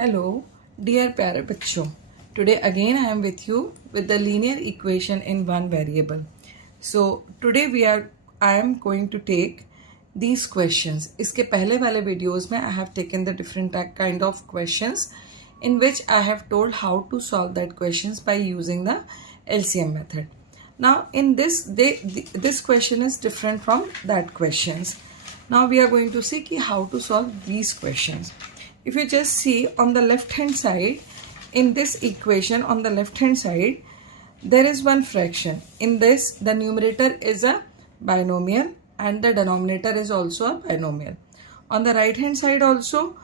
Hello, dear प्यारे बच्चों. Today again I am with you with the linear equation in one variable. So today I am going to take these questions. इसके पहले वाले videos में I have taken the different kind of questions in which I have told how to solve that questions by using the LCM method. Now in this question is different from that questions. Now we are going to see how to solve these questions. If you just see on the left hand side, in this equation on the left hand side, there is one fraction. In this, the numerator is a binomial and the denominator is also a binomial. On the right hand side also,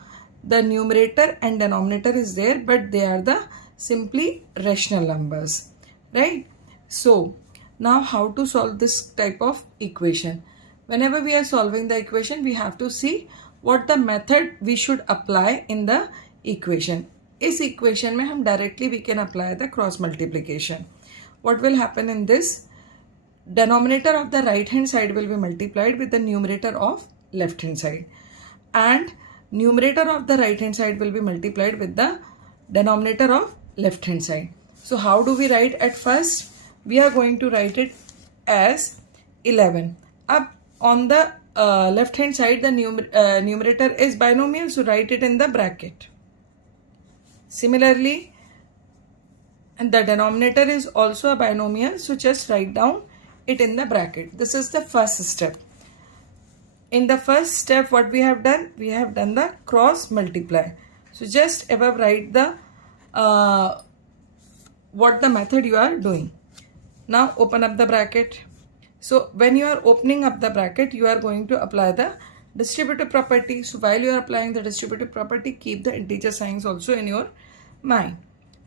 the numerator and denominator is there, but they are the simply rational numbers, right? So now how to solve this type of equation? Whenever we are solving the equation, we have to see what the method we should apply in the equation. इस equation में हम directly we can apply the cross multiplication. What will happen in this? Denominator of the right hand side will be multiplied with the numerator of left hand side, and numerator of the right hand side will be multiplied with the denominator of left hand side. So how do we write at first? We are going to write it as 11. Up on the left hand side, the numerator is binomial, so write it in the bracket. Similarly, and the denominator is also a binomial, so just write down it in the bracket. This is the first step. In the first step, what we have done? We have done the cross multiply. So just above write the what the method you are doing. Now open up the bracket. So when you are opening up the bracket, you are going to apply the distributive property. So while you are applying the distributive property, keep the integer signs also in your mind.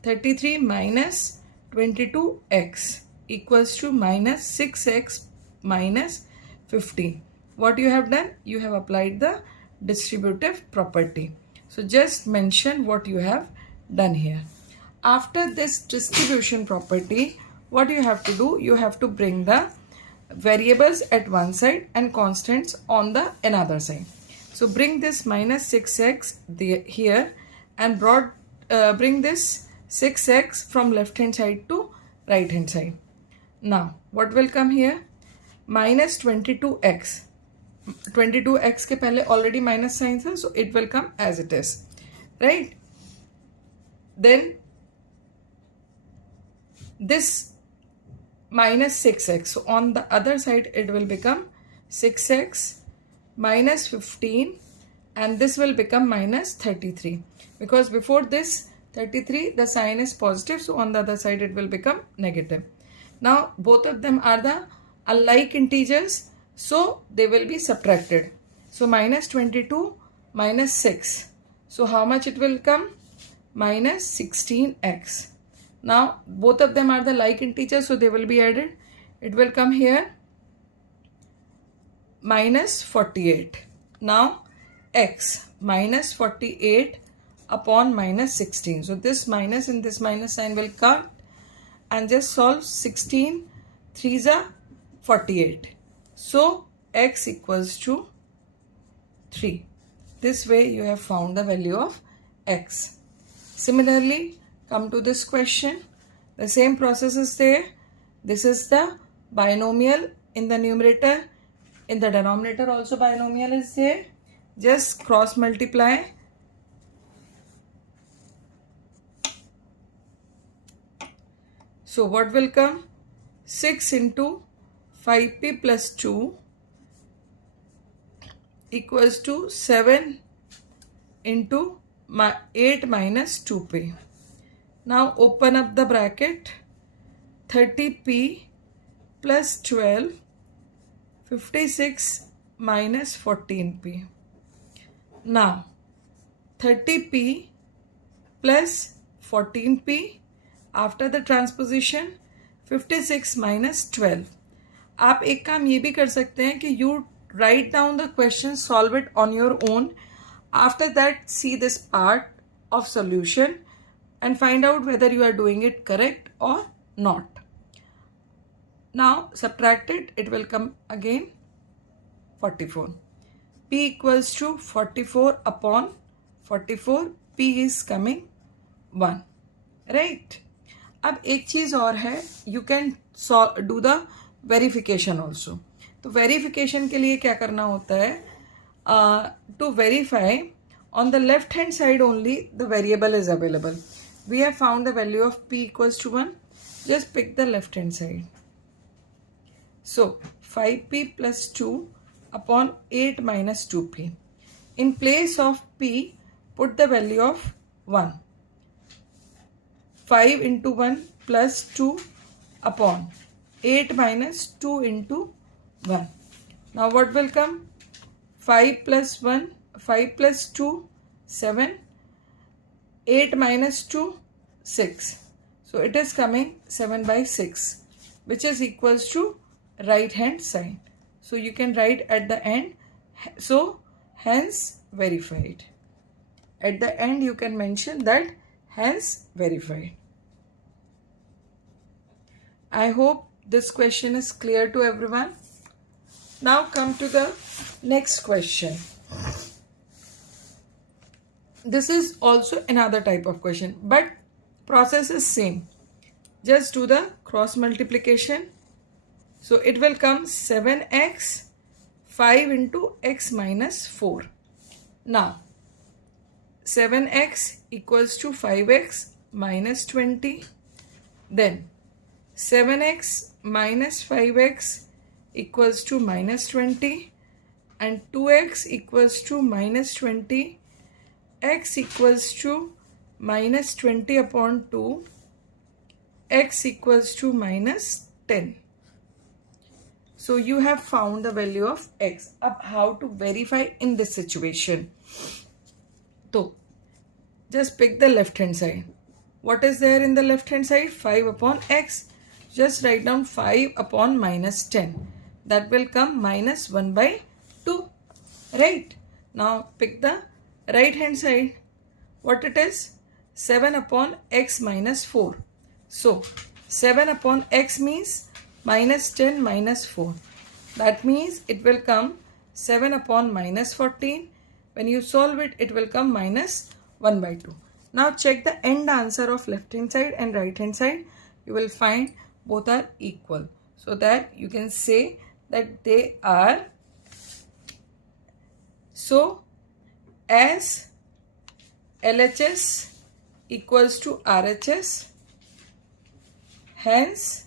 33 minus 22x equals to minus 6x minus 15. What you have done? You have applied the distributive property. So just mention what you have done here. After this distribution property, what you have to do? You have to bring the variables at one side and constants on the another side. So bring this minus 6x here and bring this 6x from left hand side to right hand side. Now what will come here? Minus 22x. 22x के पहले already minus signs है, so it will come as it is, right? Then this minus 6x. So on the other side, it will become 6x minus 15, and this will become minus 33. Because before this 33, the sign is positive. So on the other side, it will become negative. Now, both of them are the alike integers. So they will be subtracted. So minus 22 minus 6. So how much it will come? Minus 16x. Now both of them are the like integers, so they will be added. It will come here minus 48. Now x minus 48 upon minus 16. So this minus and this minus sign will cut and just solve 16 3s are 48. So x equals to 3. This way you have found the value of x. Similarly, come to this question. The same process is there. This is the binomial in the numerator. In the denominator also binomial is there. Just cross multiply. So what will come? 6 into 5p plus 2 equals to 7 into 8 minus 2p. Now open up the bracket. 30p plus 12, 56 minus 14p. Now 30p plus 14p after the transposition 56 minus 12. आप एक काम ये भी कर सकते हैं कि you write down the question, solve it on your own. After that, see this part of solution and find out whether you are doing it correct or not. Now subtract it, it will come again 44. P equals to 44 upon 44 p is coming 1, right? अब एक चीज़ और है, you can do the verification also. तो verification के लिए क्या करना होता है, to verify on the left hand side only the variable is available. We have found the value of p equals to 1. Just pick the left hand side. So 5p plus 2 upon 8 minus 2p. In place of p, put the value of 1. 5 into 1 plus 2 upon 8 minus 2 into 1. Now what will come? 5 plus 1, 5 plus 2, 7, 8 minus 2, 6. So it is coming 7 by 6, which is equals to right hand side. So you can write at the end, so hence verified. At the end you can mention that hence verified. I hope this question is clear to everyone. Now come to the next question. This is also another type of question, but process is same. Just do the cross multiplication. So it will come 7x 5 into x minus 4. Now 7x equals to 5x minus 20. Then 7x minus 5x equals to minus 20, and 2x equals to minus 20, x equals to minus 20 upon 2, x equals to minus 10. So you have found the value of x. अब how to verify in this situation? So just pick the left hand side. What is there in the left hand side? 5 upon x. Just write down 5 upon minus 10. That will come minus 1 by 2. Right? Now pick the right hand side. What it is? 7 upon x minus 4. So 7 upon x means minus 10 minus 4. That means it will come 7 upon minus 14. When you solve it, it will come minus 1 by 2. Now check the end answer of left hand side and right hand side. You will find both are equal, so that you can say that they are. So as LHS equals to RHS, hence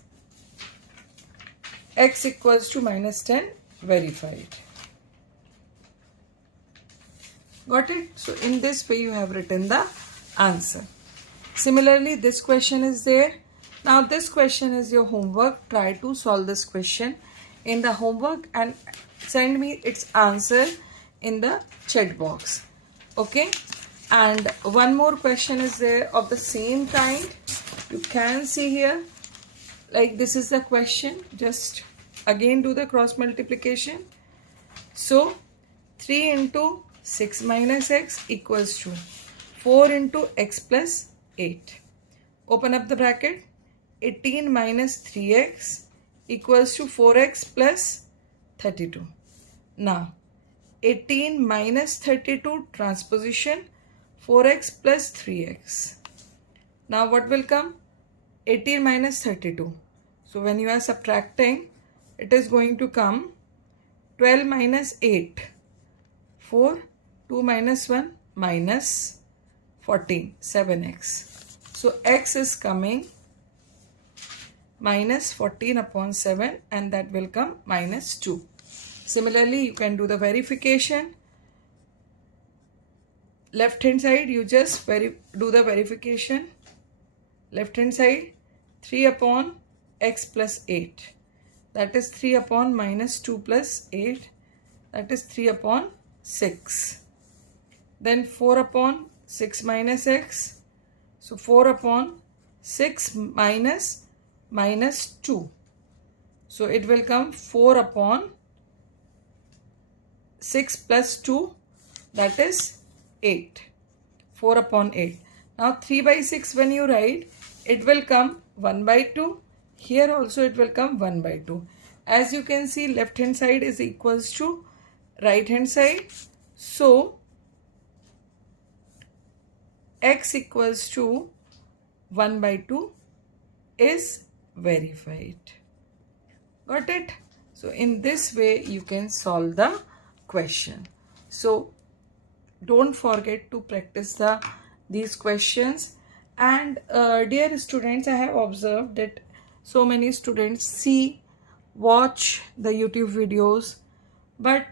x equals to minus 10 verified. Got it? So in this way you have written the answer. Similarly, this question is there. Now this question is your homework. Try to solve this question in the homework and send me its answer in the chat box. Okay? And one more question is there of the same kind. You can see here, like this is the question. Just again do the cross multiplication. So 3 into 6 minus x equals to 4 into x plus 8. Open up the bracket. 18 minus 3x equals to 4x plus 32. Now 18 minus 32 transposition 4x plus 3x. Now what will come? 18 minus 32. So when you are subtracting, it is going to come 12 minus 8. 4, 2 minus 1 minus 14, 7x. So x is coming minus 14 upon 7, and that will come minus 2. Similarly, you can do the verification. Left hand side, you just do the verification. Left hand side, 3 upon x plus 8. That is 3 upon minus 2 plus 8. That is 3 upon 6. Then 4 upon 6 minus x. So 4 upon 6 minus 2. So it will come 4 upon 6 plus 2, that is 8. 4 upon 8. Now 3 by 6 when you write, it will come 1 by 2. Here also it will come 1 by 2. As you can see, left hand side is equals to right hand side. So x equals to 1 by 2 is verified. Got it? So in this way you can solve the question. So don't forget to practice these questions. And dear students, I have observed that so many students watch the YouTube videos, but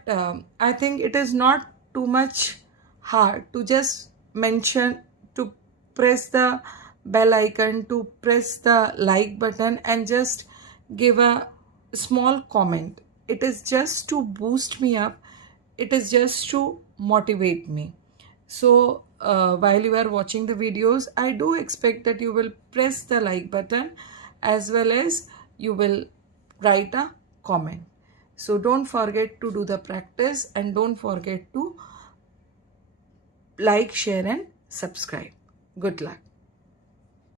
I think it is not too much hard to just mention, to press the bell icon, to press the like button and just give a small comment. It is just to boost me up, it is just to motivate me. So while you are watching the videos, I do expect that you will press the like button as well as you will write a comment. So don't forget to do the practice and don't forget to like, share and subscribe. Good luck.